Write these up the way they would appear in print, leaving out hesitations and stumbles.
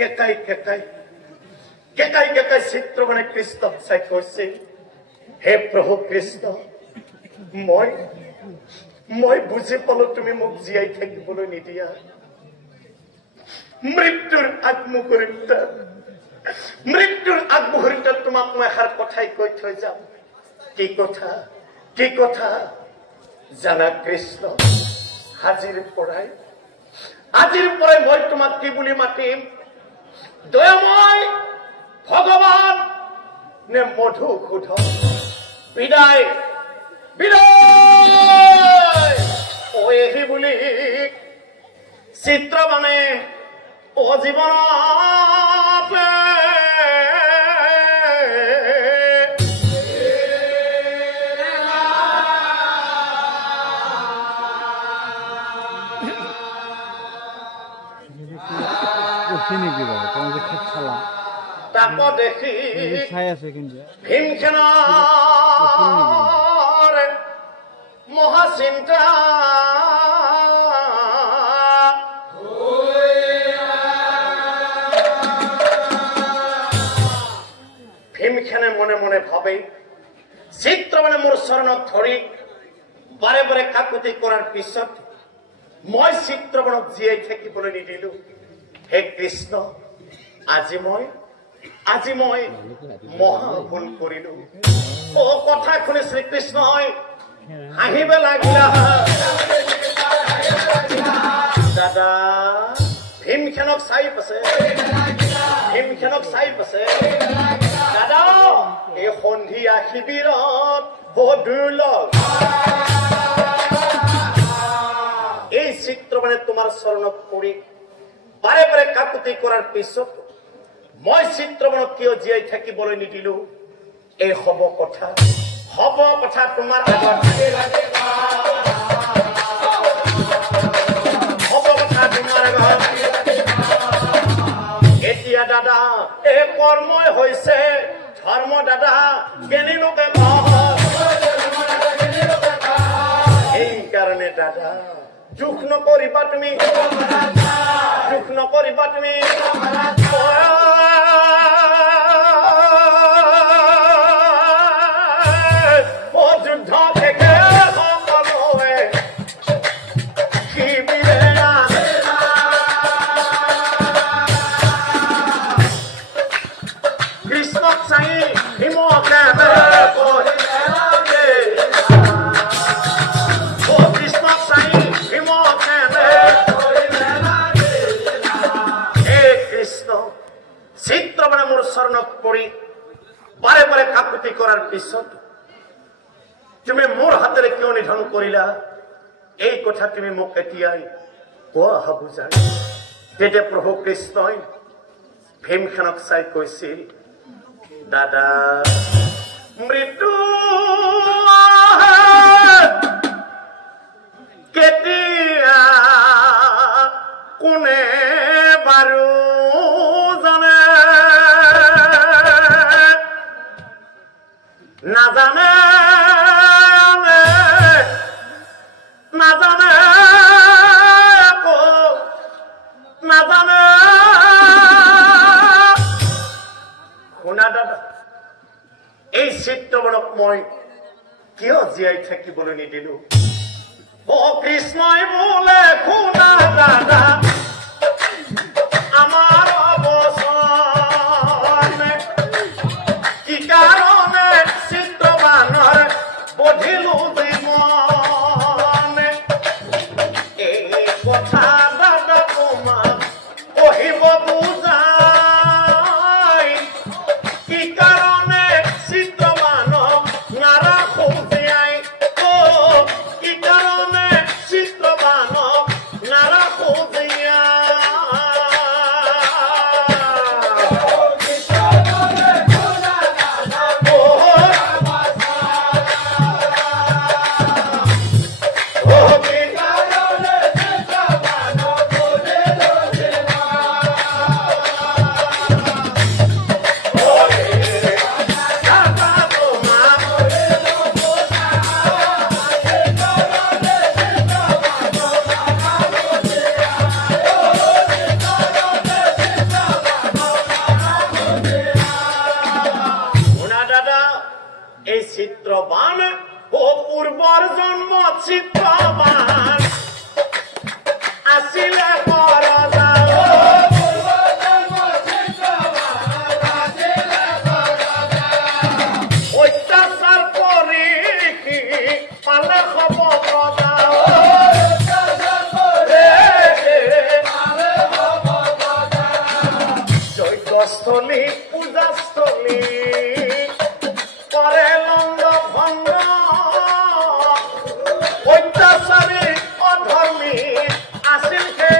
কেকাই কেকাই কেকাই কেকাই চিত্ৰবানে কৃষ্ণক চাই কৈছে, হে প্ৰভু কৃষ্ণ, মই বুজি পালো তুমি মোক জীয়াই থাকিবলৈ নিদিয়া। মৃত্যুৰ আগমুহূৰ্তত তোমাক মই এষাৰ কথাই কৈ থৈ যাম। কি কথা জানা কৃষ্ণ? আজিৰ পৰাই মই তোমাক কি বুলি মাতিম? দয়াময় ভগৱান নে মধুসূদন? বিদায় এই বুলি চিত্ৰবানে অজীৱনত তাক দেখি ভীমসেনৰ মহাচিন্তা ভীমসেনে মনে মনে ভাবে, চিত্ৰবানে মোৰ চৰণত ধৰি বাৰে বাৰে কাকুতি কৰাৰ পিছত মই চিত্ৰবানক জীয়াই থাকিবলৈ নিদিলো। হে কৃষ্ণ, আজি মই মহা ভুল কৰিলো। কথা শুনি শ্ৰীকৃষ্ণই হাঁহিব লাগিলা। দাদা ভীমসেনক চাই পাছে দাদা, এই সন্ধিয়া শিবিৰত বহুত দুৰ্লভ। এই চিত্ৰবানে তোমাৰ চৰণত পৰি বাৰে বাৰে কাকুতি কৰাৰ পিছত মই চিত্ৰবানক কিয় জীয়াই থাকিবলৈ নিদিলো? এই হব কথা তোমাৰ আগত এতিয়া দাদা এই কৰ্মই হৈছে ধৰ্ম। দাদা জ্ঞানী লোকে সেইকাৰণে দাদা দুখ নকৰিবা তুমি। যুদ্ধ থেকে সকলোৱে কৃষ্ণক চাই হিমকে চিত্ৰবানে মোৰ চৰণত পৰি বাৰে বাৰে কাকুতি কৰাৰ পিছত তুমি মোৰ হাতেৰে কিয় নিধন কৰিলা? এই কথা তুমি মোক এতিয়াই কোৱা বুজাই। তেতিয়া প্ৰভু কৃষ্ণই ভীমসেনক চাই কৈছিল, দাদা মৃত্যু কেতিয়া কোনে বাৰু নাজানে শুনা দাদা, এই চিত্ৰবানক মই কিয় জীয়াই থাকিবলৈ নিদিলো? কৃষ্ণই বোলে শুনা দাদা আমাৰ অৱচন কি কাৰণে চিত্ৰবানৰ বধিলো জীৱন। এই কথা দাদা তোমাক কহিব বুজাই, কি কাৰণে চিত্ৰবানক নাৰাখো জীয়াই। কি কাৰণে চিত্ৰবানক নাৰাখো জীয়াই। চিত্রবান ও পূর্বর জন্ম চিত্রবান আসিলে পরদা অত্যাচার করি পালে হব প্রদা যজ্ঞস্থলী পূজাস্থলী করে লঙ্গ ভঙ্গ অত্যাচারী অধর্মী আসিল হে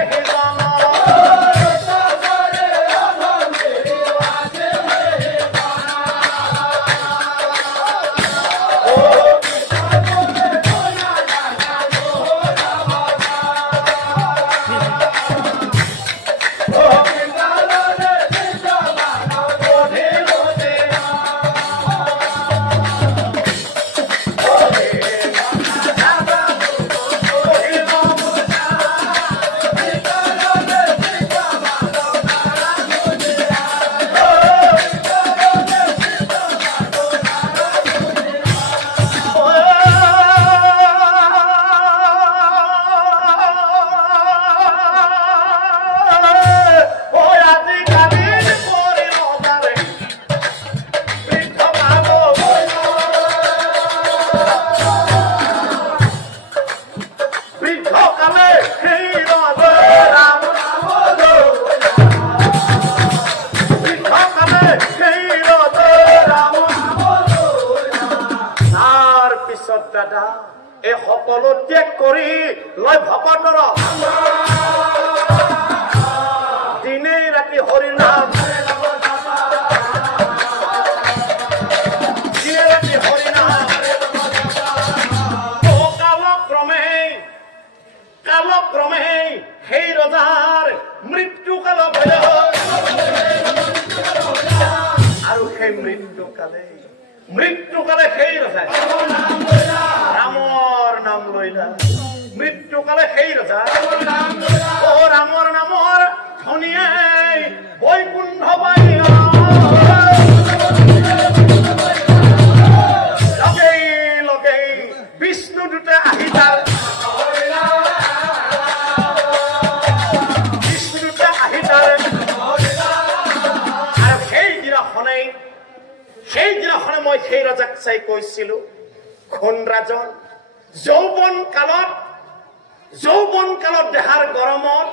জন দাদা এই সকলো ত্যাগ কৰি লয় ভকতৰ দিনে ৰাতি হৰি নাম দিনে ৰাতি হৰি নাম কালক্ৰমে সেই ৰজাৰ মৃত্যুকাল ভয় আৰু সেই মৃত্যুকালে সেই ৰজা ৰামৰ নাম লৈলা মৃত্যুকালে সেই ৰজা অ ৰামৰ নামৰ ধনীয়ে বৈকুণ্ঠ পাই লগেই বিষ্ণু দূতে আহি তাৰ আৰু সেইদিনাখনে মই সেই ৰজাক চাই কৈছিলো খুন ৰাজন যৌৱন কালত দেহাৰ গৰমত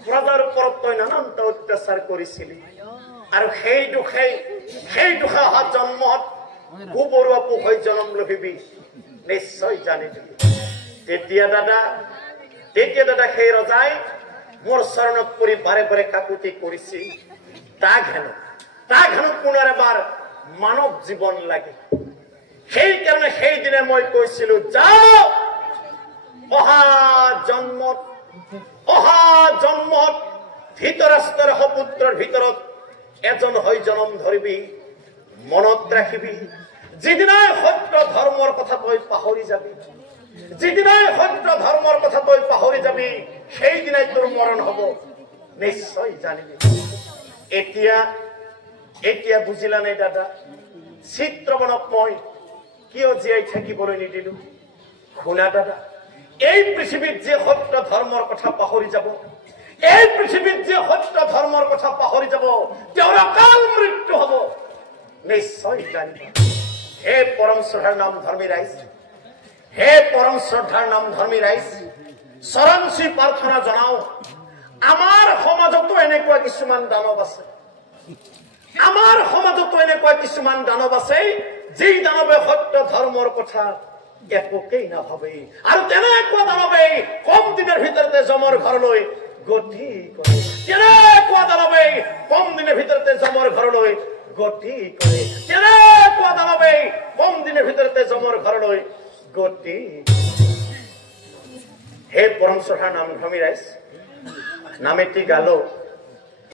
প্ৰজাৰ ওপৰত তই নানান্ত অত্যাচাৰ কৰিছিলি আৰু সেই দুখে অহা জন্মত গোবৰুৱা পোক হৈ জন্ম লভিবি নিশ্চয় জানিবি তেতিয়া দাদা সেই ৰজাই মোৰ চৰণত পৰি বাৰে বাৰে কাকুতি কৰিছিল তাক হেনো পুনৰ এবাৰ মানৱ জীৱন লাগে সেইকাৰণে সেইদিনে মই কৈছিলো যাও অহা জন্মত ধৃতৰাষ্ট্ৰৰ সপুত্ৰৰ ভিতৰত এজন হৈ জন্ম ধৰিবি মনত ৰাখিবি যিদিনাই সত্য ধৰ্মৰ কথা তই পাহৰি যাবি সেইদিনাই তোৰ মৰণ হব নিশ্চয় জানিবি এতিয়া বুজিলা নাই দাদা চিত্ৰবনক মই কিয় জীয়াই থাকিবলৈ নিদিলো শুনা দাদা এই পৃথিৱীত যে সত্য ধৰ্মৰ কথা পাহৰি যাব তেওঁৰ অকাল মৃত্যু হব নিশ্চয় জানিব হে পৰম শ্ৰদ্ধাৰ নাম ধৰ্মী ৰাইজ চৰণচি প্ৰাৰ্থনা জনাও আমাৰ সমাজতো এনেকুৱা কিছুমান দানৱ আছে যি দানৱে সত্য ধৰ্মৰ কথা একোকেই নাভাবে আৰু তেনেকুৱা দানৱে কম দিনৰ ভিতৰতে যমৰ ঘৰলৈ গতি কৰে হে পৰম শ্ৰদ্ধাৰ নাম ধৰ্মী ৰাইজ নামেটি গালো